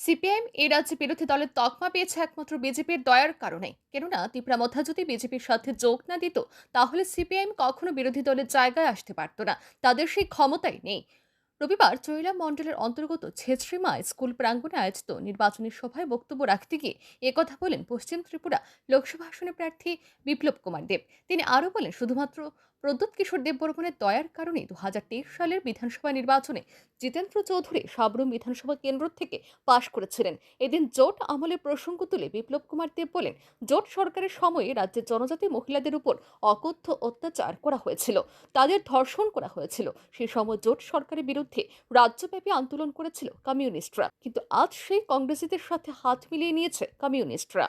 CPIM এই রাজ্যে বিরোধী দলের তকমা পেয়েছে একমাত্র বিজেপির দয়ার কারণে। কেননা মধ্যা যদি বিজেপির সাথে যোগ না দিত, তাহলে সিপিআইএম কখনো বিরোধী দলের জায়গায় আসতে পারত না। তাদের সেই ক্ষমতাই নেই। রবিবার চৈলা মণ্ডলের অন্তর্গত ছেত্রীমা স্কুল প্রাঙ্গণে আয়োজিত নির্বাচনী সভায় বক্তব্য রাখতে গিয়ে একথা বলেন পশ্চিম ত্রিপুরা লোকসভা আসনে প্রার্থী বিপ্লব কুমার দেব। তিনি আরও বলেন, শুধুমাত্র প্রদ্যুৎ কিশোর দেববর্মনের দয়ার কারণে দু হাজার তেইশ সালের বিধানসভা নির্বাচনে জিতেন্দ্র চৌধুরী সাবরুম বিধানসভা কেন্দ্র থেকে পাশ করেছিলেন। এদিন জোট আমলের প্রসঙ্গ তুলে বিপ্লব কুমার দেব বলেন, জোট সরকারের সময়ে রাজ্যের জনজাতি মহিলাদের উপর অকথ্য অত্যাচার করা হয়েছিল, তাদের ধর্ষণ করা হয়েছিল। সেই সময় জোট সরকারের বিরুদ্ধে রাজ্যব্যাপী আন্দোলন করেছিল কমিউনিস্টরা। কিন্তু আজ সেই কংগ্রেসীদের সাথে হাত মিলিয়ে নিয়েছে কমিউনিস্টরা।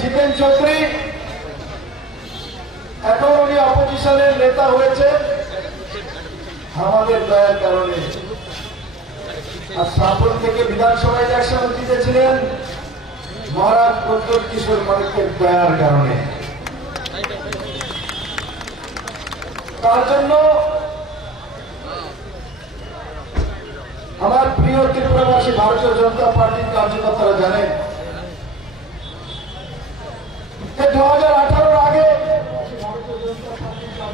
জিতেন চৌধুরী, এখন উনি অপোজিশনের নেতা হয়েছে। আমাদের দয়ার কারণে। আর সাফল থেকে বিধানসভায় ইলেকশন জিতেছিলেন মহারাজ প্রদ্যোৎ কিশোর মালিকের দয়ার কারণে। তার জন্য আমার প্রিয় ত্রিপুরাবাসী, ভারতীয় জনতা পার্টির কার্যকর্তারা জানেন দু হাজার আঠারোর আগে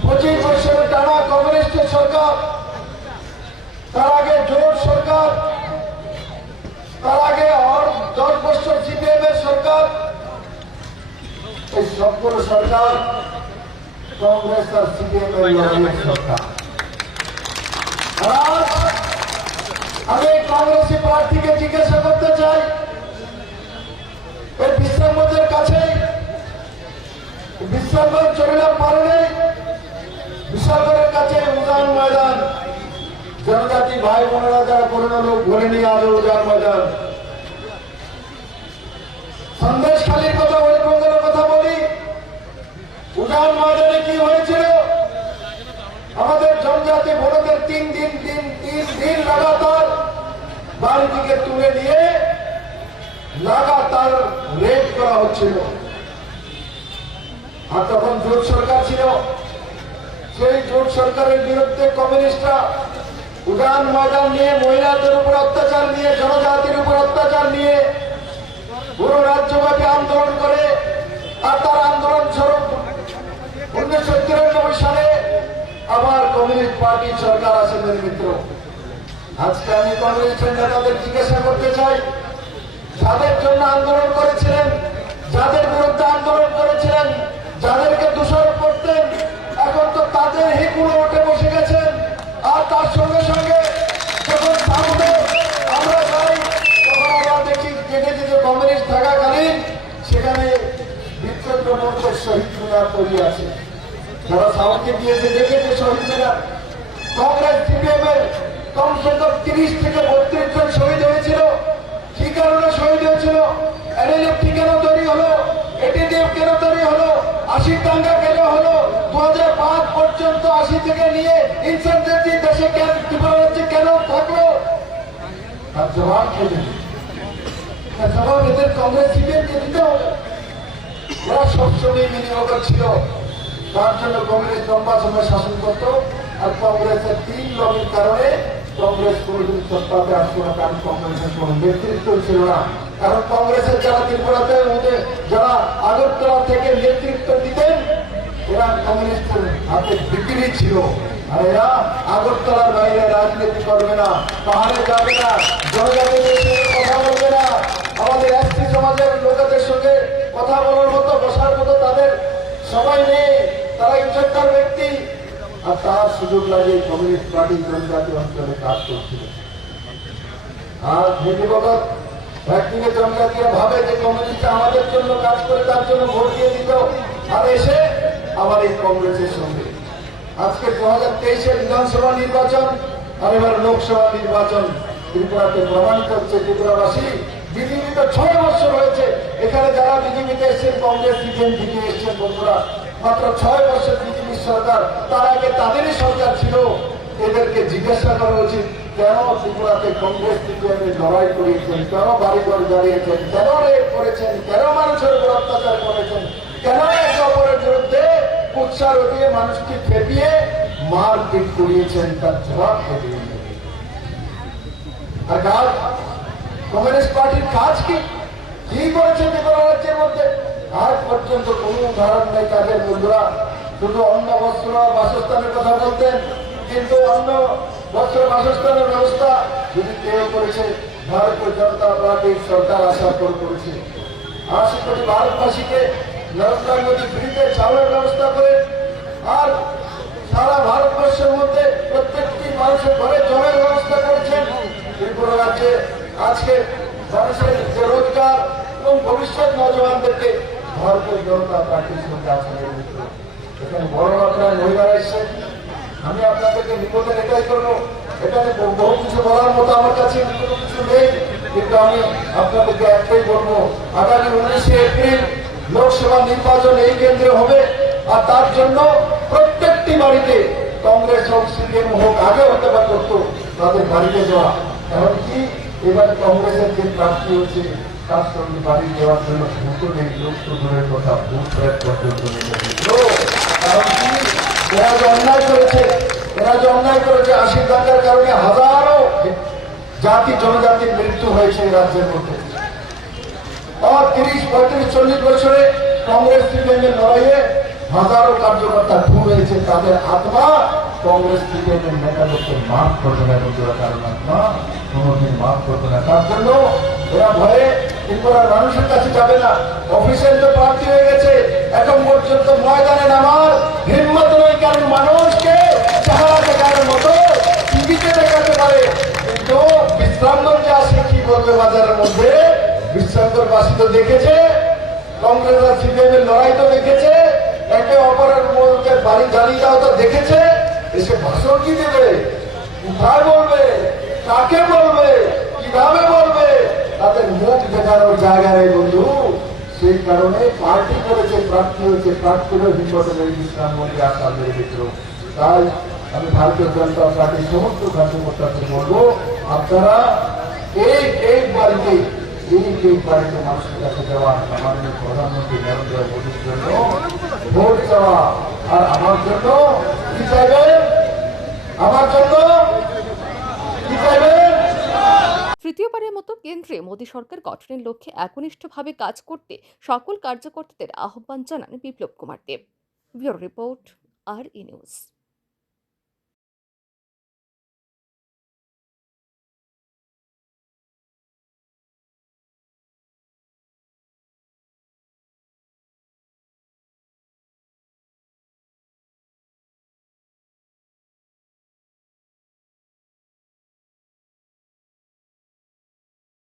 পঁচিশ বছরের টানা কমিউনিস্টের সরকার, তার আগে জোট সরকার, তার আগে দশ বছর সিপিএম এর সরকার, এই সবগুলো সরকার কংগ্রেস আর সিপিএম এর সরকার। আমি কংগ্রেসি প্রার্থীকে জিজ্ঞাসা করতে চাই, এই বিশ্রামদের কাছে বিশ্রামগঞ্জ চরিলা পারলে বিশালগড়ের কাছে উজান ময়দান। জনজাতি ভাই বোনেরা যারা পুরনো লোক ভরে নিয়ে আলো উজান ময়দান। সন্দেশ খালির কথা ওয়েস্টবেঙ্গলের কথা বলি। উজান ময়দানে কি হয়েছিল? আমাদের জনজাতি ভোটদের তিন দিন, তিন তিন দিন লাগাতার বাড়ি থেকে তুলে নিয়ে লাগাতার রেপ করা হচ্ছিল। আর তখন জোট সরকার ছিল। সেই জোট সরকারের বিরুদ্ধে কমিউনিস্টরা উড়ান, ময়দান নিয়ে, মহিলাদের উপর অত্যাচার নিয়ে, জনজাতির উপর অত্যাচার নিয়ে পুরো রাজ্যব্যাপী আন্দোলন করে আর তার আন্দোলন স্বরূপ উনিশশো তিরানব্বই সালে আবার কমিউনিস্ট পার্টি সরকার আছে মিত্র আজকে আমি কংগ্রেসের নেতাদের জিজ্ঞাসা করতে চাই, যাদের জন্য আন্দোলন করেছিলেন, যাদের বিরুদ্ধে আন্দোলন করেছিলেন, যাদেরকে দোষারোপ করতেন, এখন তো তাদের হিকুলো উঠে বসে গেছেন। আর তার সঙ্গে সঙ্গে যখন সামনে আমরা যাই, তখন আমরা দেখি দেখেছি যে কমিউনিস্ট থাকাকালীন সেখানে বিচ্ছিন্ন মঞ্চের শহীদ মিনার তৈরি আছে। যারা সাউথকে দিয়েছে দেখেছে শহীদ মিনার কংগ্রেস সিপিএম এর কমসে কম তিরিশ থেকে বত্রিশ জন শহীদ হয়েছিল। কি কারণে শহীদ হয়েছিল? এনএলএফটি কেন তৈরি হলো এটিডিএফ কেন তৈরি হলো আশি দাঙ্গা কেন হলো? দু পাঁচ পর্যন্ত আশি থেকে নিয়ে ইনসার্জেন্সি দেশে কেন, ত্রিপুরা রাজ্যে কেন থাকল? তার জবাব খেলেন তার জবাব এদের কংগ্রেস সিপিএমকে দিতে হবে। ওরা সবসময় বিনিয়োগক ছিল। তার জন্য কংগ্রেস লম্বা সময় শাসন করত কংগ্রেসের তিন লবির কারণে কংগ্রেস কোনোদিন সত্তাতে আসতো না, কারণ কংগ্রেসের কোন নেতৃত্ব ছিল না। কারণ কংগ্রেসের যারা ত্রিপুরাতে ওদের যারা আগরতলা থেকে নেতৃত্ব দিতেন, এরা কমিউনিস্টের হাতে বিক্রি ছিল। আর এরা আগরতলার বাইরে রাজনীতি করবে না, পাহাড়ে যাবে না সঙ্গে কথা বলবে না। আমাদের এসটি সমাজের লোকেদের সঙ্গে কথা বলার মতো, বসার মতো তাদের সবাই নেই। তারা ইজ্জতদার ব্যক্তি আর তার সুযোগ লাগে কমিউনিস্ট পার্টি জনজাতি অঞ্চলে কাজ করছিল। আর নীতিগত একদিকে জনজাতিরা ভাবে যে কমিউনিস্ট আমাদের জন্য কাজ করে তার জন্য ভোট দিয়ে দিত, আর এসে আবার এই কংগ্রেসের সঙ্গে। আজকে দু হাজার তেইশের বিধানসভা নির্বাচন, আর এবার লোকসভা নির্বাচন, ত্রিপুরাতে প্রমাণিত হচ্ছে ত্রিপুরাবাসী বিজেপিতে ছয় বছর হয়েছে। এখানে যারা বিজেপিতে এসছেন, কংগ্রেস থেকে এসছেন বন্ধুরা, মাত্র ছয় বছর বিজেপির সরকার, তার আগে তাদেরই সরকার ছিল। এদেরকে জিজ্ঞাসা করা উচিত, কেন ত্রিপুরাতে কংগ্রেস সিপিএম লড়াই করিয়েছেন কেন বাড়ি ঘর দাঁড়িয়েছেন কেন রেপ করেছেন, কেন মানুষের উপর অত্যাচার করেছেন, কেন সফরের বিরুদ্ধে উৎসাহ দিয়ে মানুষকে খেপিয়ে মারপিট করিয়েছেন, তার জবাব খেপিয়ে আর কাজ? কমিউনিস্ট পার্টির কাজ কি? কি করেছে ত্রিপুরা রাজ্যের মধ্যে? আজ পর্যন্ত কোন উদাহরণ নেই তাদের বন্ধুরা। শুধু অন্ন বস্ত্র বাসস্থানের কথা বলতেন, কিন্তু অন্য বস্ত্র বাসস্থানের ব্যবস্থা যদি কেউ করেছে, ভারতীয় জনতা পার্টির সরকার আসার পর করেছে। আশি কোটি ভারতবাসীকে নরেন্দ্র মোদী ফ্রিতে চাউলের ব্যবস্থা করে, আর সারা ভারতবর্ষের মধ্যে প্রত্যেকটি মানুষের ঘরে জলের ব্যবস্থা করেছেন। ত্রিপুরা রাজ্যে আজকে মানুষের যে রোজগার এবং ভবিষ্যৎ নজওয়ানদেরকে ভারতীয় জনতা পার্টির সঙ্গে এখানে বড় মাত্রায় মহিলারা এসেছেন আমি আপনাদেরকে নিকটে এটাই করব। এখানে বহু- কিছু বলার মতো আমার কাছে কিছু নেই। কিন্তু আমি আপনাদেরকে একটাই বলব, আগামী উনিশে এপ্রিল নির্বাচন এই কেন্দ্রে হবে। আর তার জন্য প্রত্যেকটি বাড়িতে কংগ্রেস হোক, সিপিএম হোক, আগে হতে বা করতো তাদের বাড়িতে যাওয়া কারণ কি এবার কংগ্রেসের যে প্রার্থী হচ্ছে, তার সঙ্গে বাড়ি দেওয়ার জন্য ভোটও নেই। লোক তো দূরের কথা প্রয়োগ পর্যন্ত নেই। এরা যে অন্যায় করেছে, এরা যে অন্যায় করেছে, আশির দাঙ্গার কারণে হাজারো জাতি, জনজাতির মৃত্যু হয়েছে এই রাজ্যের মধ্যে। তিরিশ, পঁয়ত্রিশ, চল্লিশ বছরে কংগ্রেস সিপিএমের লড়াইয়ে হাজারো কার্যকর্তা খুন হয়েছে, তাদের আত্মা কংগ্রেস সিপিএমের নেতাদেরকে মাফ করবে না কারণ আত্মা কোনোদিন মাফ করবে না। তার জন্য এরা ভয়ে ত্রিপুরার মানুষের কাছে যাবে না। অফিসের তো প্রার্থী হয়ে গেছে। এখন পর্যন্ত ময়দানে নামার হিম্মত নয় কারণ মানুষকে চেহারা দেখানোর মতো, টিভিতে দেখাতে পারে। কিন্তু বিশ্রামগঞ্জে আসে কি বলবে বাজারের মধ্যে? বিশ্রামগঞ্জ বাসী তো দেখেছে কংগ্রেস আর সিপিএম লড়াই তো দেখেছে, একে অপরের মধ্যে বাড়ি জ্বালিয়ে দেওয়া তো দেখেছে। এসে ভাষণ কি দেবে? কোথায় বলবে? কাকে বলবে কীভাবে বলবে তাদের মুখ দেখানোর জায়গা বন্ধু, সেই কারণে পার্টি করেছে, প্রার্থী হয়েছে, প্রার্থীরও হিম্মত নেই বিশ্রামগঞ্জে আসাম ভিতরে তাই আমি ভারতীয় জনতা পার্টির সমস্ত কার্যকর্তাকে বলব, আপনারা এই এই এই এই মানুষের কাছে দেওয়া প্রধানমন্ত্রী নরেন্দ্র মোদীর জন্য ভোট চাওয়া। আর আমার জন্য কি চাইবেন? আমার জন্য কি চাইবেন? তৃতীয়বারের মতো কেন্দ্রে মোদী সরকার গঠনের লক্ষ্যে একনিষ্ঠভাবে কাজ করতে সকল কার্যকর্তাদের আহ্বান জানান Biplab Kumar Deb. Bureau report R E news.